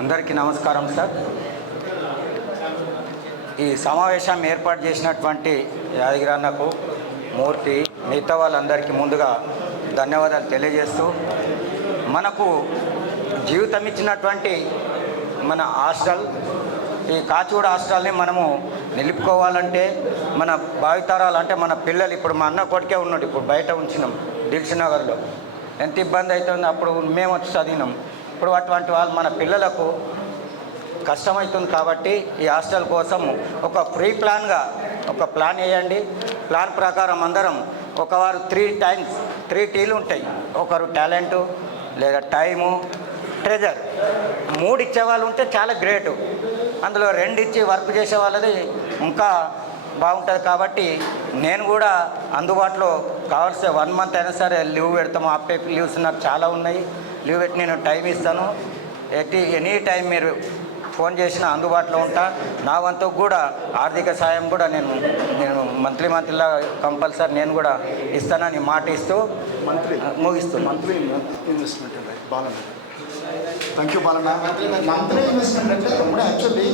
అందరికీ నమస్కారం సార్. ఈ సమావేశం ఏర్పాటు చేసినటువంటి యాదగిరన్నకు మూర్తి మిగతా వాళ్ళందరికీ ముందుగా ధన్యవాదాలు తెలియజేస్తూ మనకు జీవితం ఇచ్చినటువంటి మన హాస్టల్ ఈ కాచిగూడ హాస్టల్ని మనము నిలుపుకోవాలంటే మన భావితరాలు అంటే మన పిల్లలు ఇప్పుడు మా అన్న కొడుకే ఉన్నాడు ఇప్పుడు బయట ఉంచినాం దిల్సు నగర్లో ఎంత ఇబ్బంది అవుతుందో అప్పుడు మేము వచ్చి చదివినాం. ఇప్పుడు అటువంటి వాళ్ళు మన పిల్లలకు కష్టమవుతుంది కాబట్టి ఈ హాస్టల్ కోసం ఒక ప్రీ ప్లాన్గా ఒక ప్లాన్ వేయండి. ప్లాన్ ప్రకారం అందరం ఒక వారు త్రీ టైమ్స్ త్రీ టీలు ఉంటాయి. ఒకరు టాలెంటు లేదా టైము ట్రెజర్. మూడు ఇచ్చే వాళ్ళు ఉంటే చాలా గ్రేటు. అందులో రెండు ఇచ్చి వర్క్ చేసే వాళ్ళది ఇంకా బాగుంటుంది కాబట్టి నేను కూడా అందుబాటులో కావాల్సిన వన్ మంత్ అయినా సరే లీవ్ పెడతాము ఆపే లీవ్స్ నాకు చాలా ఉన్నాయి. లీవ్ పెట్టి నేను టైం ఇస్తాను. ఎట్టి ఎనీ టైం మీరు ఫోన్ చేసిన అందుబాటులో ఉంటా. నా వంతు కూడా ఆర్థిక సాయం కూడా నేను నేను మంత్లీ మంత్లీలా కంపల్సరీ నేను కూడా ఇస్తానని మాట ఇస్తూ మంత్లీ? ముగిస్తున్నాను monthly investment Balanna. Thank you Balanna. Monthly investment అంటే యాక్చువల్లీ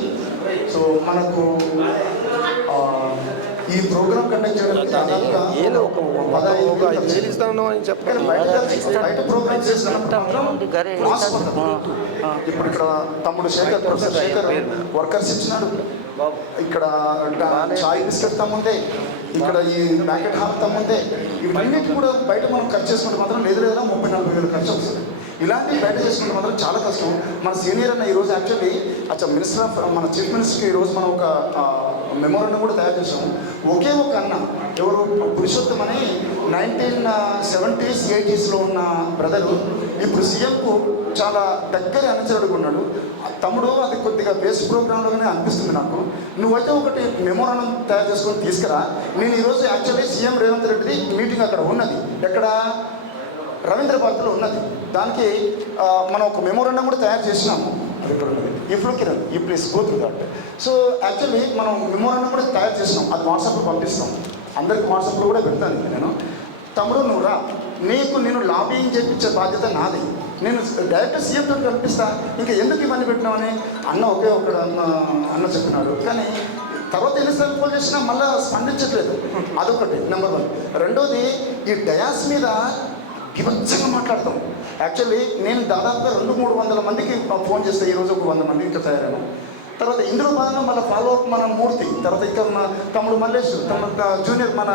సో మనకు ఈ ప్రోగ్రామ్ కండక్ట్ చేయడానికి ఏదో ఒక పదహైదు ఒక ఐదు వేలు ఇస్తాను అని చెప్పండి. బయట బయట ప్రోగ్రామ్. ఇప్పుడు ఇక్కడ తమ్ముడు శేఖర్ ప్రొఫెసర్ శేఖర్ వర్కర్స్ ఇచ్చినాడు ఇక్కడ చాయ్ బిస్కెట్ తమ్ముందే ఇక్కడ ఈ ప్యాకెట్ హాఫ్ తమ్ముందే ఇవన్నిటి కూడా బయట మనం ఖర్చు చేసుకుంటే మాత్రం లేదు లేదా ముప్పై నలభై వేలు ఖర్చు వస్తుంది ఇలాంటివి బయట చేసుకుంటే మాత్రం చాలా కష్టం. మన సీనియర్ అన్న ఈరోజు యాక్చువల్లీ అచ్చా మినిస్టర్ ఆఫ్ మన చీఫ్ మినిస్టర్కి ఈరోజు మనం ఒక మెమోరండం కూడా తయారు చేసాము ఒకే ఒక అన్న ఎవరు పురుషోత్తం అని నైన్టీన్ సెవెంటీస్ ఎయిటీస్లో ఉన్న బ్రదరు ఇప్పుడు సీఎంకు చాలా దగ్గర అనుచరుడుగా ఉన్నాడు. తమ్ముడు అది కొద్దిగా బేస్ ప్రోగ్రాంలోనే అనిపిస్తుంది నాకు. నువ్వైతే ఒకటి మెమోరాండం తయారు చేసుకొని తీసుకురా. నేను ఈరోజు యాక్చువల్లీ సీఎం రేవంత్ రెడ్డిది మీటింగ్ అక్కడ ఉన్నది. ఎక్కడ? రవీంద్ర భారతిలో ఉన్నది. దానికి మనం ఒక మెమోరాండం కూడా తయారు చేసినాము. అది ఇక్కడ ఉన్నది. ఇప్పుడు కిరణ్ ఈ place go through so actually మనం మెమోరాండం కూడా తయారు చేసినాం. అది వాట్సాప్లో పంపిస్తాం. అందరికి వాట్సాప్లో కూడా పెడతాను నేను. తమ్ముడు నువ్వు రా. నీకు నేను లాబింగ్ చేయించే బాధ్యత నాది. నేను డైరెక్ట్ సీఎంతో తోటి కల్పిస్తా. ఇంకా ఎందుకు ఇవన్నీ పెట్టినామని అన్న ఒకే ఒకడు అన్న అన్న చెప్పినాడు. కానీ తర్వాత ఎన్నిసార్లు ఫోన్ చేసినా మళ్ళీ స్పందించట్లేదు. అదొకటి నెంబర్ వన్ రెండోది ఈ డయాస్ మీద విభత్సంగా మాట్లాడతాం. యాక్చువల్లీ నేను దాదాపుగా రెండు మూడు వందల మందికి ఫోన్ చేస్తే ఈరోజు ఒక వంద మంది ఇంకా తయారాను. తర్వాత ఇందులో భాగంగా మన ఫాలో అప్ మన మూర్తి తర్వాత ఇంకా మన తమ్ముడు మల్లేష్ తమ్ముడు జూనియర్ మన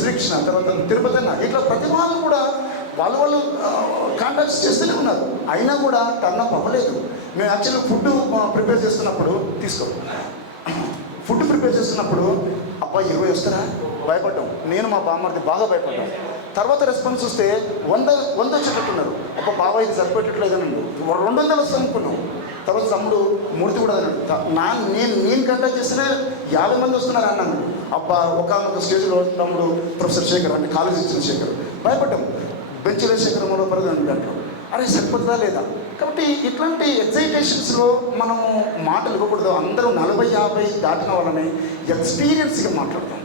శ్రీకృష్ణ తర్వాత తిరుపతి అన్న. ఇట్లా ప్రతి వాళ్ళు కూడా వాళ్ళు వాళ్ళు కాంటాక్ట్స్ చేస్తూనే ఉన్నారు. అయినా కూడా టర్న్ అప్ అవ్వలేదు. మేము యాక్చువల్లీ ఫుడ్ ప్రిపేర్ చేస్తున్నప్పుడు తీసుకో. ఫుడ్ ప్రిపేర్ చేస్తున్నప్పుడు అబ్బా ఇరవై వస్తారా? భయపడ్డాం. నేను మా బామ్మర్ది బాగా భయపడ్డాం. తర్వాత రెస్పాన్స్ వస్తే వంద వంద వచ్చేటట్టున్నారు ఒక బాబా ఇది సరిపెట్టట్లేదని రెండు వందలు వస్తాం అనుకున్నాం. తర్వాత తమ్ముడు మూర్తి కూడా అన్నాడు నా నేను నేను కండక్ట్ చేస్తే యాభై మంది వస్తున్నారు అన్నాను అబ్బా ఒక స్టేజ్లో తమ్ముడు ప్రొఫెసర్ శేఖర్ అంటే కాలేజ్ ఇచ్చిన శేఖర్. భయపడ్డాం. బెంచ్లో శేఖర్ మరో పరద అంటాం అరే సరిపోతుందా లేదా? కాబట్టి ఇట్లాంటి ఎగ్జైటేషన్స్లో మనము మాటలు ఇవ్వకూడదు. అందరూ నలభై యాభై దాటిన వాళ్ళని ఎక్స్పీరియన్స్గా మాట్లాడతాం.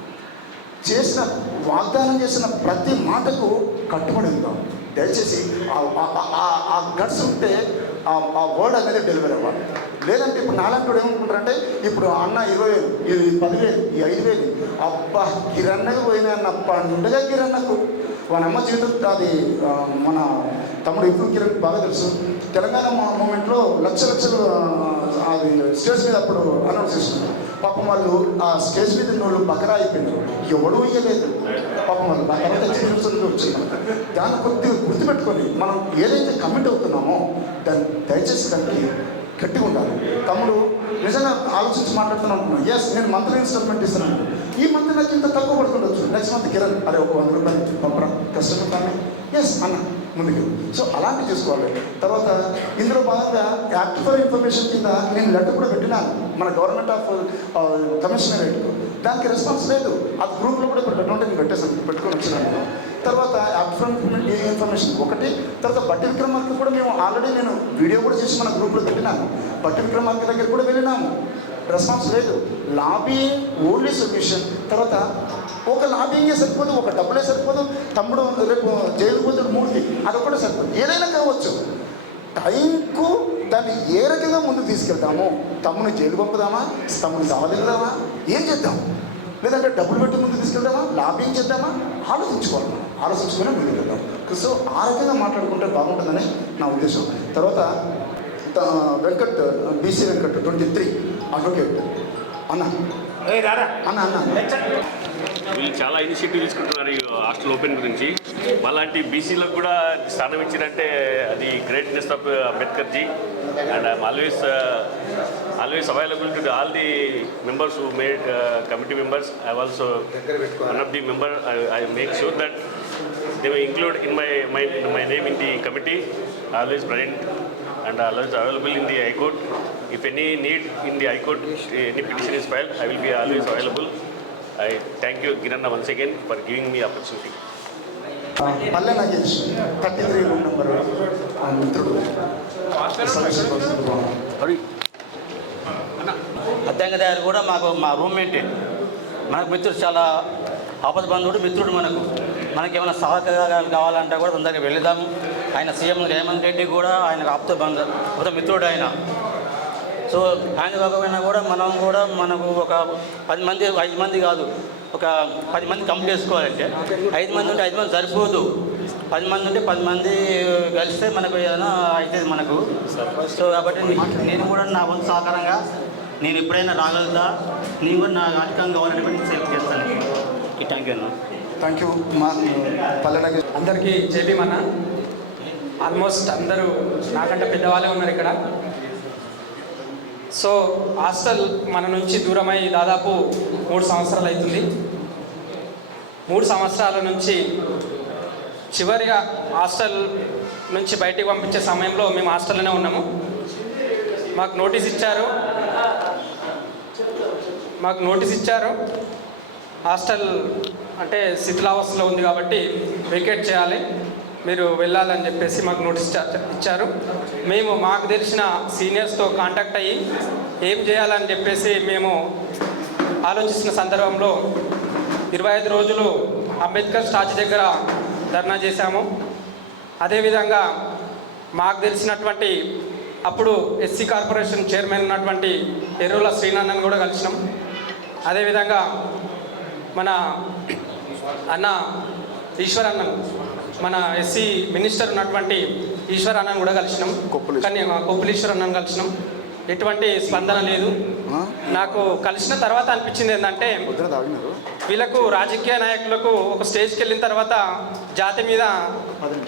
చేసిన వాగ్దానం చేసిన ప్రతి మాటకు కట్టుబడి ఉందాం దయచేసి ఆ- గట్స్ ఉంటే ఆ- ఆ వర్డ్ అనేది డెలివరీ అవ్వాలి. లేదంటే ఇప్పుడు నాలాంటి ఏమనుకుంటారంటే ఇప్పుడు అన్న ఇరవై వేలు ఇది పదివేలు ఈ ఐదు వేలు. అబ్బా కిరణ్ణకు పోయిన అన్న పండుగ కిరణ్కు. వాళ్ళ అమ్మ జీవితం అది మన తమ్ముడు ఇప్పుడు కిరణ్ బాగా తెలుసు. తెలంగాణ మూమెంట్లో లక్ష లక్షలు అది స్టేట్స్ మీద అప్పుడు అనౌన్స్ చేస్తున్నారు పాపం వాళ్ళు ఆ స్టేజ్ మీద వాళ్ళు బకరా అయిపోయినారు. ఎవడు ఇయ్యలేదు. పాపం వాళ్ళు ఆ తర్వాత ఎక్స్పీరియన్స్ వచ్చింది. దాని కొద్దిగా గుర్తుపెట్టుకొని మనం ఏదైతే కమిట్ అవుతున్నామో దాన్ని దయచేసి దానికి గట్టిగా ఉండాలి. తమ్ముడు నిజంగా ఆలోచించి మాట్లాడుతున్నాను ఉంటున్నాను ఎస్ నేను మంత్లీ ఇన్స్టాల్మెంట్ ఇస్తున్నాను. ఈ మంత్ నాకు ఇంత తక్కువ పడుతుండొచ్చు. నెక్స్ట్ మంత్ కిరణ్ అరే ఒక వంద రూపాయలు పంపరా? కస్టమర్ ఎస్ అన్న. ముందుకు. సో అలాంటివి చేసుకోవాలి తర్వాత ఇందులో భాగంగా యాక్ట్ ఫర్ ఇన్ఫర్మేషన్ కింద నేను లెటర్ కూడా పెట్టినాను మన గవర్నమెంట్ ఆఫ్ కమిషనరేట్కు దానికి రెస్పాన్స్ లేదు. అది గ్రూప్లో కూడా పెట్టడం నేను పెట్టేసాను పెట్టుకొని వచ్చినాను. తర్వాత యాక్ట్ ఫర్ ఇన్ఫర్మేషన్ ఒకటి. తర్వాత బట్టి విక్రమార్కి కూడా మేము ఆల్రెడీ నేను వీడియో కూడా చేసి మన గ్రూప్లో పెట్టినాను బట్టి విక్రమార్కి దగ్గర కూడా వెళ్ళినాము. రెస్పాన్స్ లేదు. Lobby only solution. తర్వాత ఒక లాబింగే సరిపోదు ఒక డబ్బులే సరిపోదు తమ్ముడు రేపు జైలు పోతుడు మూర్తి అదొకటే సరిపోదు. ఏదైనా కావచ్చు. టైంకు దాన్ని ఏ రకంగా ముందుకు తీసుకెళ్తాము తమ్ముని జైలు పంపుదామా తమ్ముని సావదిద్దామా ఏం చేద్దాం? లేదంటే డబ్బులు పెట్టి ముందుకు తీసుకెళ్దామా లాభం చేద్దామా? ఆలోచించుకోవాలి. ఆలోచించుకునే ముందుకు వెళ్దాం. సో ఆ రకంగా మాట్లాడుకుంటే బాగుంటుందని నా ఉద్దేశం. తర్వాత Venkat BC Venkat twenty three advocate. అన్న అన్న అన్న. వీళ్ళు చాలా ఇనిషియేటివ్ తీసుకుంటున్నారు ఈ హాస్టల్ ఓపెన్ గురించి. అలాంటి బీసీలకు కూడా స్థానం ఇచ్చారంటే అది greatness of Ambedkar ji and I'm always always available to all the members who made committee members I also one of the member I make sure that they include in my my my name in the committee always present and always available in the high court if any need in the high court any petition is file I will all always available I thank you గిరన్న once again for giving me opportunity Palle Nagesh thirty three room number మిత్రుడు. అత్తంగ దారి కూడా మాకు మా room రూమ్మేంటే మనకు మిత్రుడు చాలా ఆపద బంధువుడు మిత్రుడు మనకు. మనకేమైనా సహకారాలు కావాలంటే కూడా తొందరగా వెళ్దాము ఆయన సీఎం రేవంత్ రెడ్డి కూడా ఆయన ఆప్త బంధు ఒక మిత్రుడు ఆయన సో ఆయన కాకపోయినా కూడా మనం కూడా మనకు ఒక పది మంది ఐదు మంది కాదు ఒక పది మంది కంప్లీట్ చేసుకోవాలంటే. ఐదు మంది ఉంటే ఐదు మంది సరిపోదు. పది మంది ఉంటే పది మంది కలిస్తే మనకు ఏదైనా అవుతుంది మనకు. సో కాబట్టి నేను కూడా నా వంతు సహకారంగా నేను ఎప్పుడైనా రాగలుగుతా. నేను కూడా నా కూడా నేను సెలెక్ట్ చేస్తాను. థ్యాంక్ యూ అన్న. థ్యాంక్ యూ మా అందరికీ జేబీ మన ఆల్మోస్ట్ అందరూ నాకంటే పెద్దవాళ్ళే ఉన్నారు ఇక్కడ. సో హాస్టల్ మన నుంచి దూరమై దాదాపు మూడు సంవత్సరాలు అవుతుంది. మూడు సంవత్సరాల నుంచి చివరిగా హాస్టల్ నుంచి బయటికి పంపించే సమయంలో మేము హాస్టల్లోనే ఉన్నాము. మాకు నోటీస్ ఇచ్చారు. మాకు నోటీస్ ఇచ్చారు. హాస్టల్ అంటే శిథిలావస్థలో ఉంది కాబట్టి వెకేట్ చేయాలి. మీరు వెళ్ళాలని చెప్పేసి మాకు నోటీస్ ఇచ్చారు. మేము మాకు తెలిసిన సీనియర్స్తో కాంటాక్ట్ అయ్యి ఏం చేయాలని చెప్పేసి మేము ఆలోచిస్తున్న సందర్భంలో ఇరవై ఐదు రోజులు అంబేద్కర్ స్టాచ్యూ దగ్గర ధర్నా చేశాము. అదేవిధంగా మాకు తెలిసినటువంటి అప్పుడు ఎస్సీ కార్పొరేషన్ చైర్మన్ ఉన్నటువంటి ఎర్రుల శ్రీనాథన్ కూడా కలిసినాం. అదేవిధంగా మన అన్న ఈశ్వరన్నను మన ఎస్సీ మినిస్టర్ ఉన్నటువంటి ఈశ్వర్ అన్నను కూడా కలిసినాం. కానీ కొప్పులు ఈశ్వర్ అన్నను కలిసినాం. ఎటువంటి స్పందన లేదు. నాకు కలిసిన తర్వాత అనిపించింది ఏంటంటే వీళ్ళకు రాజకీయ నాయకులకు ఒక స్టేజ్కి వెళ్ళిన తర్వాత జాతి మీద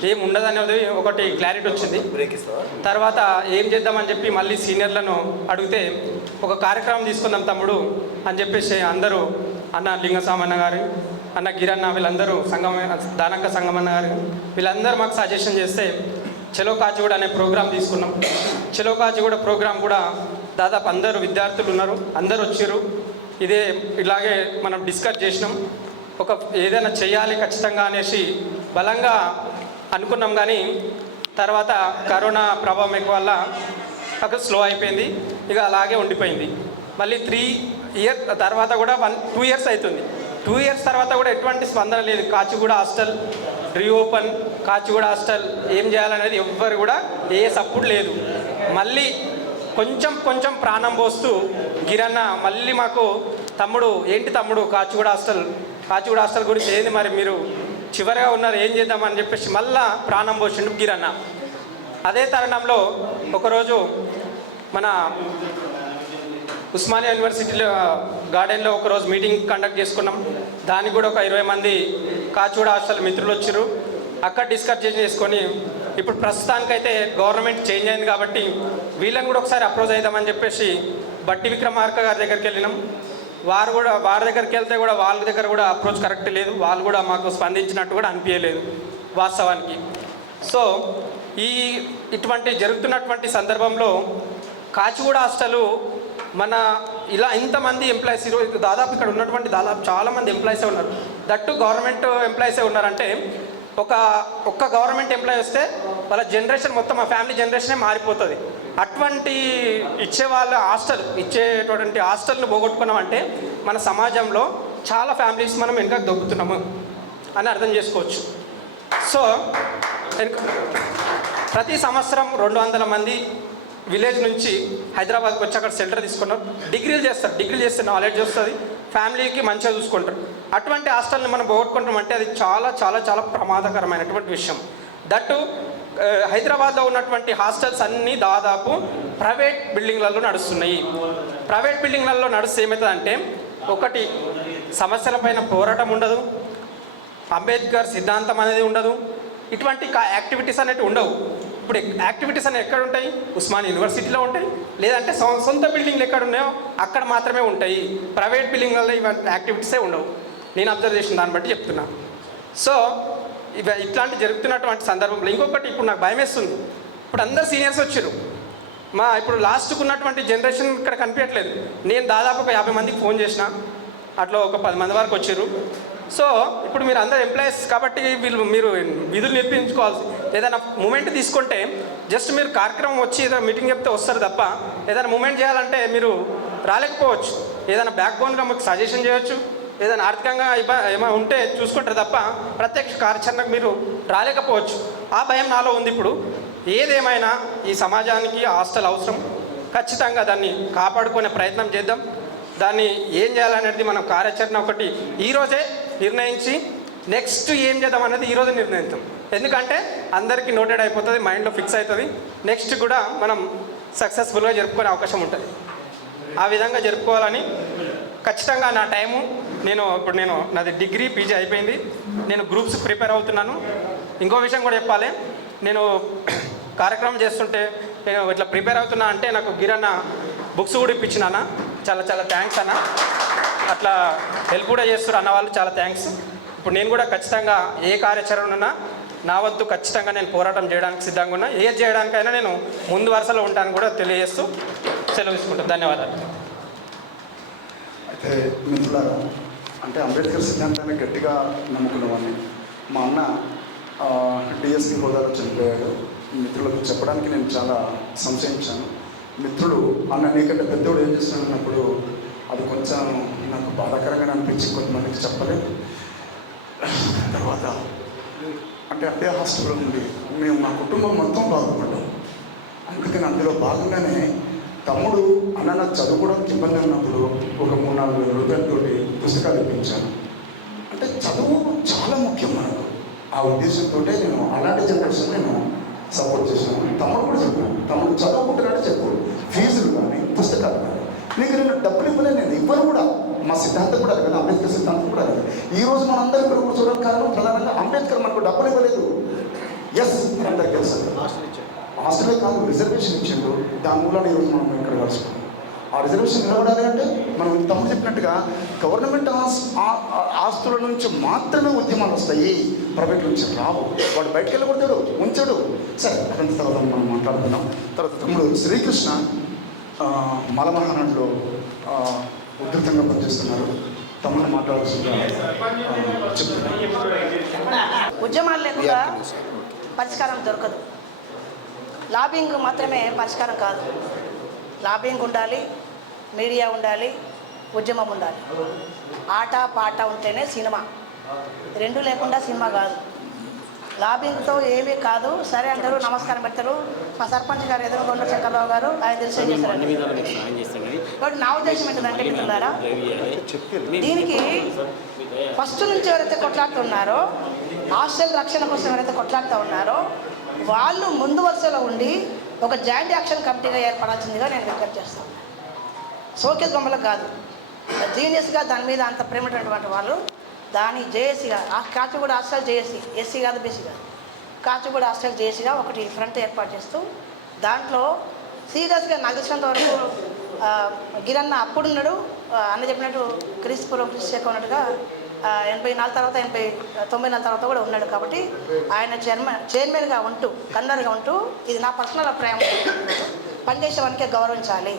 ఏం ఉండదనేది ఒకటి క్లారిటీ వచ్చింది. తర్వాత ఏం చేద్దామని చెప్పి మళ్ళీ సీనియర్లను అడిగితే ఒక కార్యక్రమం తీసుకుందాం తమ్ముడు అని చెప్పేసి అందరూ అన్న లింగస్వామన్న గారు అన్న గిరన్న వీళ్ళందరూ సంఘం దానక్క సంగమన్న గారు వీళ్ళందరూ మాకు సజెషన్ చేస్తే చెలో కాచిగూడ అనే ప్రోగ్రాం తీసుకున్నాం. చెలో కాచిగూడ ప్రోగ్రాం కూడా దాదాపు అందరూ విద్యార్థులు ఉన్నారు అందరు వచ్చారు ఇదే ఇలాగే మనం డిస్కస్ చేసినాం. ఒక ఏదైనా చేయాలి ఖచ్చితంగా అనేసి బలంగా అనుకున్నాం కానీ తర్వాత కరోనా ప్రభావం ఎక్కువ వల్ల అక్కడ స్లో అయిపోయింది. ఇక అలాగే ఉండిపోయింది. మళ్ళీ త్రీ ఇయర్ తర్వాత కూడా వన్ టూ ఇయర్స్ అవుతుంది టూ ఇయర్స్ తర్వాత కూడా ఎటువంటి స్పందన లేదు. Kachiguda hostel reopen Kachiguda hostel ఏం చేయాలనేది ఎవ్వరు కూడా ఏ సపోర్ట్ లేదు. మళ్ళీ కొంచెం కొంచెం ప్రాణం పోస్తూ గిరన్న మళ్ళీ మాకు తమ్ముడు ఏంటి తమ్ముడు కాచిగూడ హాస్టల్? కాచిగూడ హాస్టల్ గురించి ఏంది మరి మీరు? చివరిగా ఉన్నారు ఏం చేద్దామని చెప్పేసి మళ్ళా ప్రాణం పోసిండు గిరన్న. అదే తరుణంలో ఒకరోజు మన ఉస్మానియా యూనివర్సిటీలో గార్డెన్లో ఒకరోజు మీటింగ్ కండక్ట్ చేసుకున్నాం. దానికి కూడా ఒక ఇరవై మంది కాచూడ హాస్టల్ మిత్రులు వచ్చారు అక్కడ డిస్కస్ చేసుకొని ఇప్పుడు ప్రస్తుతానికైతే గవర్నమెంట్ చేంజ్ అయింది కాబట్టి వీళ్ళని కూడా ఒకసారి అప్రోచ్ అవుదామని చెప్పేసి బట్టి విక్రమార్క గారి దగ్గరికి వెళ్ళినాం. వారు కూడా వారి దగ్గరికి వెళ్తే కూడా వాళ్ళ దగ్గర కూడా అప్రోచ్ కరెక్ట్ లేదు. వాళ్ళు కూడా మాకు స్పందించినట్టు కూడా అనిపించలేదు వాస్తవానికి. సో ఈ ఇటువంటి జరుగుతున్నటువంటి సందర్భంలో కాచిగూడ హాస్టలు మన ఇలా ఇంతమంది ఎంప్లాయీస్ ఈరోజు దాదాపు ఇక్కడ ఉన్నటువంటి దాదాపు చాలామంది ఎంప్లాయీసే ఉన్నారు. దట్టు గవర్నమెంట్ ఎంప్లాయీసే ఉన్నారంటే ఒక ఒక్క గవర్నమెంట్ ఎంప్లాయీ వస్తే వాళ్ళ జనరేషన్ మొత్తం ఆ ఫ్యామిలీ జనరేషనే మారిపోతుంది. అటువంటి ఇచ్చే వాళ్ళ హాస్టల్ ఇచ్చేటటువంటి హాస్టల్ను పోగొట్టుకున్నామంటే మన సమాజంలో చాలా ఫ్యామిలీస్ మనం వెనుక దొబ్బుతున్నాము అని అర్థం చేసుకోవచ్చు. సో ప్రతి సంవత్సరం రెండు వందల మంది విలేజ్ నుంచి హైదరాబాద్కి వచ్చి అక్కడ సెంటర్ తీసుకున్నారు. డిగ్రీలు చేస్తారు. డిగ్రీలు చేస్తే నాలెడ్జ్ వస్తుంది. ఫ్యామిలీకి మంచిగా చూసుకుంటారు. అటువంటి హాస్టల్ని మనం పోగొట్టుకుంటాం అంటే అది చాలా చాలా చాలా ప్రమాదకరమైనటువంటి విషయం. దట్టు హైదరాబాద్లో ఉన్నటువంటి హాస్టల్స్ అన్నీ దాదాపు ప్రైవేట్ బిల్డింగ్లలో నడుస్తున్నాయి. ప్రైవేట్ బిల్డింగ్లలో నడుస్తే ఏమవుతుందంటే ఒకటి సమస్యలపైన పోరాటం ఉండదు. అంబేద్కర్ సిద్ధాంతం అనేది ఉండదు. ఇటువంటి కా- యాక్టివిటీస్ అనేవి ఉండవు. ఇప్పుడు యాక్టివిటీస్ అనేవి ఎక్కడ ఉంటాయి? ఉస్మాన్ యూనివర్సిటీలో ఉంటాయి. లేదంటే సొంత బిల్డింగ్లు ఎక్కడ ఉన్నాయో అక్కడ మాత్రమే ఉంటాయి. ప్రైవేట్ బిల్డింగ్లలో ఇవన్నీ యాక్టివిటీసే ఉండవు. నేను అబ్జర్వ్ చేసిన దాన్ని బట్టి చెప్తున్నా. సో ఇవి ఇట్లాంటి జరుగుతున్నటువంటి సందర్భంలో ఇంకొకటి ఇప్పుడు నాకు భయం వేస్తుంది ఇప్పుడు అందరు సీనియర్స్ వచ్చారు. మా ఇప్పుడు లాస్ట్కు ఉన్నటువంటి జనరేషన్ ఇక్కడ కనిపించట్లేదు. నేను దాదాపు ఒక యాభై మందికి ఫోన్ చేసిన. అట్లా ఒక పది మంది వరకు వచ్చారు. సో ఇప్పుడు మీరు అందరు ఎంప్లాయీస్ కాబట్టి వీళ్ళు మీరు విధులు నేర్పించుకోవాల్సి ఏదైనా మూమెంట్ తీసుకుంటే జస్ట్ మీరు కార్యక్రమం వచ్చి ఏదైనా మీటింగ్ చెప్తే వస్తారు తప్ప ఏదైనా మూమెంట్ చేయాలంటే మీరు రాలేకపోవచ్చు. ఏదైనా బ్యాక్ బోన్గా మీకు సజెషన్ చేయొచ్చు ఏదైనా ఆర్థికంగా ఇబ్బ ఏమైనా ఉంటే చూసుకుంటారు తప్ప ప్రత్యక్ష కార్యాచరణకు మీరు రాలేకపోవచ్చు. ఆ భయం నాలో ఉంది ఇప్పుడు. ఏదేమైనా ఈ సమాజానికి హాస్టల్ అవసరం. ఖచ్చితంగా దాన్ని కాపాడుకునే ప్రయత్నం చేద్దాం. దాన్ని ఏం చేయాలనేది మనం కార్యాచరణ ఒకటి ఈరోజే నిర్ణయించి నెక్స్ట్ ఏం చేద్దాం అనేది ఈరోజు నిర్ణయిద్దాం ఎందుకంటే అందరికీ నోటెడ్ అయిపోతుంది మైండ్లో ఫిక్స్ అవుతుంది నెక్స్ట్ కూడా మనం సక్సెస్ఫుల్గా జరుపుకునే అవకాశం ఉంటుంది. ఆ విధంగా జరుపుకోవాలని ఖచ్చితంగా నా టైము నేను ఇప్పుడు నేను నాది డిగ్రీ పీజీ అయిపోయింది. నేను గ్రూప్స్ ప్రిపేర్ అవుతున్నాను. ఇంకో విషయం కూడా చెప్పాలి. నేను కార్యక్రమం చేస్తుంటే నేను ఇట్లా ప్రిపేర్ అవుతున్నా అంటే నాకు గిరన్న బుక్స్ కూడా ఇప్పించినానా. చాలా చాలా థ్యాంక్స్ అన్న. అట్లా హెల్ప్ కూడా చేస్తారు అన్న వాళ్ళు చాలా థ్యాంక్స్ ఇప్పుడు నేను కూడా ఖచ్చితంగా ఏ కార్యాచరణ ఉన్నా నా వంతు ఖచ్చితంగా నేను పోరాటం చేయడానికి సిద్ధంగా ఉన్నా. ఏది చేయడానికైనా నేను ముందు వరుసలో ఉంటాను కూడా తెలియజేస్తూ సెలవు తీసుకుంటాను. ధన్యవాదాలు. అయితే మిత్రులారా అంటే అంబేద్కర్ సిద్ధాంతాన్ని గట్టిగా నమ్ముకున్నవాడిని. మా అన్న డిఎస్పీ హోదాలో చనిపోయాడు. మిత్రులకు చెప్పడానికి నేను చాలా సంశయించాను. మిత్రుడు అన్న నీకంటే పెద్దోడు ఏం చేస్తున్నాడు అన్నప్పుడు అది కొంచెం నాకు బాధాకరంగా అనిపించి కొంతమందికి చెప్పలేదు తర్వాత అంటే అదే హాస్టల్లో నుండి మేము మా కుటుంబం మొత్తం బాధపడ్డాం అందుకని అందులో భాగంగానే తమ్ముడు అన్న చదువు కూడా ఇబ్బంది అన్నప్పుడు ఒక మూడు నాలుగు వేల రూపాయలతోటి పుస్తకాలు ఇప్పించాను. అంటే చదువు చాలా ముఖ్యం మనకు. ఆ ఉద్దేశంతో నేను అలాంటి జనరేషన్ నేను సపోర్ట్ చేశాను. తమ్ముడు కూడా చెప్పాను తమ్ముడు చదువుకుంటున్నాడే చెప్పు ఫీజులు కానీ పుస్తకాలు కానీ. నీకు నేను డబ్బులు ఇవ్వలేదు నేను ఇవ్వను కూడా. మా సిద్ధాంతం కూడా అది కదా అంబేద్కర్ సిద్ధాంతం కూడా అది ఈ రోజు మనందరం ఇక్కడ కూర్చోవడానికి కారణం ప్రధానంగా అంబేద్కర్ మనకు డబ్బులు ఇవ్వలేదు. ఎస్ అందరికి తెలుసు. హాస్టలే కాదు రిజర్వేషన్ ఇచ్చిండు. దాని మూలాన ఈరోజు మనం ఇక్కడ కలుసుకున్నాం ఆ రిజర్వేషన్ నిలబడాలి అంటే మనం తమ్ముడు చెప్పినట్టుగా గవర్నమెంట్ ఆస్తుల నుంచి మాత్రమే ఉద్యమాలు వస్తాయి. ప్రైవేట్ నుంచి రావు. వాడు బయటకు వెళ్ళకూడదు ఉంచడు. సరే అదంత తర్వాత మనం మాట్లాడుతున్నాం తర్వాత తమ్ముడు శ్రీకృష్ణ మలమహానంలో ఆ, ఉధృతంగా పనిచేస్తున్నారు. మాట్లాడాల్సిందిగా ఆ, చెప్తున్నాను. ఉద్యమాలు లేకుండా పరిష్కారం దొరకదు. లాబింగ్ మాత్రమే పరిష్కారం కాదు. లాబింగ్ ఉండాలి మీడియా ఉండాలి ఉద్యమం ఉండాలి. ఆట పాట ఉంటేనే సినిమా. రెండు లేకుండా సినిమా కాదు. లాబింగ్తో ఏమీ కాదు. సరే అంటారు నమస్కారం పెడతారు. మా సర్పంచ్ గారు ఎదురు కొండ శంకర్రావు గారు ఆయన తెలిసి నా ఉద్దేశం ఏంటంటే మిత్రులారా దీనికి ఫస్ట్ నుంచి ఎవరైతే కొట్లాడుతున్నారో హాస్టల్ రక్షణ కోసం ఎవరైతే కొట్లాడుతూ ఉన్నారో వాళ్ళు ముందు వరుసలో ఉండి ఒక జాయింట్ యాక్షన్ కమిటీగా ఏర్పడాల్సిందిగా నేను రిక్వెస్ట్ చేస్తాను. సోకేస్ బొమ్మలకు కాదు. జీనియస్గా దాని మీద అంత ప్రేమటువంటి వాళ్ళు దాని జేఏసీగా కాచిగూడ హాస్టల్ జేఏసీ ఎస్సీ కాదు బీసీ కాదు. కాచిగూడ హాస్టల్ జేఏసీగా ఒకటి ఫ్రంట్ ఏర్పాటు చేస్తూ దాంట్లో సీరియస్గా నాకు తెలిసినంత వరకు గిరన్న అప్పుడున్నాడు అన్న చెప్పినట్టు క్రీస్తుపురం క్రిస్టియక్ ఉన్నట్టుగా ఎనభై నాలుగు తర్వాత ఎనభై తొంభై నాలుగు తర్వాత కూడా ఉన్నాడు కాబట్టి ఆయన చైర్మన్ చైర్మన్గా ఉంటూ కన్నర్గా ఉంటూ ఇది నా పర్సనల్ అభిప్రాయం. పనిచేసే వానికే గౌరవించాలి.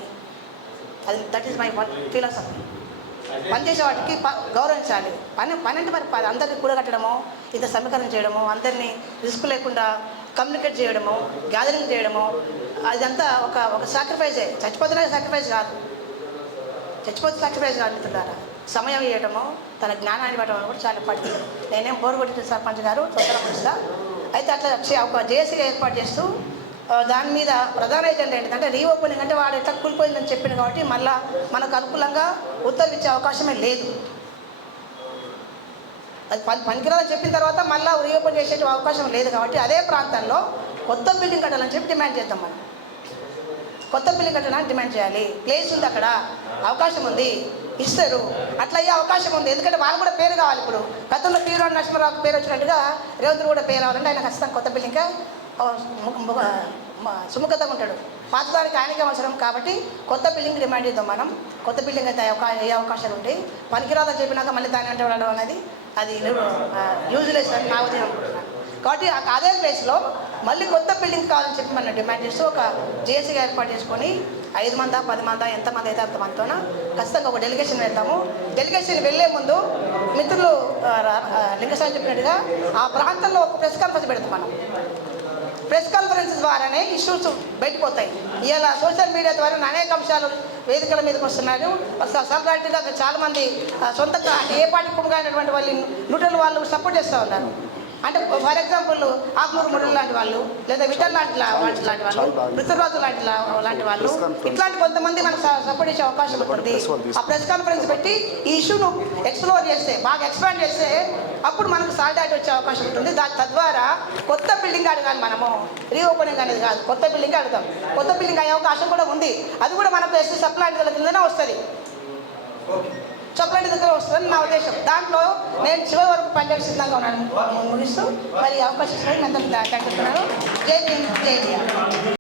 అది దట్ ఈస్ మై ఫిలాసఫీ. పనిచేసే వాటికి ప- గౌరవించాలి. పని పని అంటే మరి ప- అందరినీ కూడగట్టడము ఇంత సమీకరణ చేయడము అందరినీ రిస్క్ లేకుండా కమ్యూనికేట్ చేయడము గ్యాదరింగ్ చేయడము అదంతా ఒక ఒక సాక్రిఫైసే. చచ్చిపోతున్న సాక్రిఫైస్ కాదు. చచ్చిపోతే సాక్రిఫైస్ కాదు మిత్రులారా. సమయం ఇవ్వడము తన జ్ఞానాన్ని ఇవ్వడం కూడా చాలా పడుతుంది. నేనేం బోరుగొట్టి సర్పంచ్ గారు తొందర అయితే అట్లా ఒక జేఏసీగా ఏర్పాటు చేస్తూ దాని మీద ప్రధాన ఏజెండా ఏంటంటే రీఓపెనింగ్ అంటే వాడు ఎట్లా కూలిపోయిందని చెప్పింది కాబట్టి మళ్ళా మనకు అనుకూలంగా ఉత్తర్విచ్చే అవకాశమే లేదు. అది పని పనికిరాదని చెప్పిన తర్వాత మళ్ళీ రీఓపెన్ చేసే అవకాశం లేదు కాబట్టి అదే ప్రాంతంలో కొత్త బిల్డింగ్ కట్టాలని చెప్పి డిమాండ్ చేద్దాం మనం. కొత్త బిల్డింగ్ కట్టాలని డిమాండ్ చేయాలి. ప్లేస్ ఉంది అక్కడ. అవకాశం ఉంది. ఇస్తారు. అట్లా అయ్యే అవకాశం ఉంది. ఎందుకంటే వాళ్ళు కూడా పేరు కావాలి ఇప్పుడు. గతంలో పీరు నరసింహరావుకి పేరు వచ్చినట్టుగా రేవంత్ కూడా పేరు రావాలంటే ఆయన ఖచ్చితంగా కొత్త బిల్డింగ్ సుముఖతగా ఉంటాడు. పాతదానికి ఆయనకే అవసరం కాబట్టి కొత్త బిల్డింగ్ డిమాండ్ చేద్దాం మనం. కొత్త బిల్డింగ్ అయితే ఏ అవకాశాలు ఉంటాయి? పనికిరాదని చెప్పినాక మళ్ళీ దాని అంటే వెళ్ళడం అనేది అది యూజ్లెస్ అని నా ఉదయం అనుకుంటున్నాను కాబట్టి ఆ- అదే ప్లేస్లో మళ్ళీ కొత్త బిల్డింగ్ కావాలని చెప్పి మనం డిమాండ్ చేస్తూ ఒక జేఏసీ ఏర్పాటు చేసుకొని ఐదు మందా పది మందా ఎంతమంది అయితే అంతమందితోన ఖచ్చితంగా ఒక డెలిగేషన్ వెళ్తాము. డెలిగేషన్ వెళ్ళే ముందు మిత్రులు ఆ, లింగస్వామి చెప్పినట్టుగా ఆ ప్రాంతంలో ఒక ప్రెస్ కాన్ఫరెన్స్ పెడతాం మనం. ప్రెస్ కాన్ఫరెన్స్ ద్వారానే ఇష్యూస్ బయటపోతాయి. ఇలా సోషల్ మీడియా ద్వారా అనేక అంశాలు వేదికల మీదకి వస్తున్నారు సపరేట్గా చాలామంది సొంతంగా అంటే ఏ పార్టీ కుమ్మగానటువంటి వాళ్ళు న్యూట్రల్ వాళ్ళు సపోర్ట్ చేస్తూ ఉన్నారు. అంటే ఫర్ ఎగ్జాంపుల్ ఆకుమూరు మురళి లాంటి వాళ్ళు లేదా విఠల్ లాంటి లాంటి లాంటి వాళ్ళు పృథ్వరాజు లాంటి లాంటి వాళ్ళు ఇట్లాంటి కొంతమంది మనకు సపోర్ట్ చేసే అవకాశం ఉంటుంది. ఆ ప్రెస్ కాన్ఫరెన్స్ పెట్టి ఈ ఇష్యూను ఎక్స్ప్లోర్ చేస్తే బాగా ఎక్స్పాండ్ చేస్తే అప్పుడు మనకు సాలిడారిటీ వచ్చే అవకాశం ఉంటుంది. దాని తద్వారా కొత్త బిల్డింగ్ అడగాలి మనము. రీఓపెనింగ్ అనేది కాదు కొత్త బిల్డింగ్ అడుగుతాం. కొత్త బిల్డింగ్ అయ్యే అవకాశం కూడా ఉంది. అది కూడా మనకు ఎస్సీ సప్లై కిందనే వస్తుంది. చొప్పటి దగ్గర వస్తుందని నా ఉద్దేశం. దాంట్లో నేను చివరి వరకు పనిచేసి సిద్ధంగా ఉన్నాను ముగిస్తూ మరి అవకాశం ఇచ్చినందుకు నేను థ్యాంక్ యూ జై భీమ్ జై ఇండియా.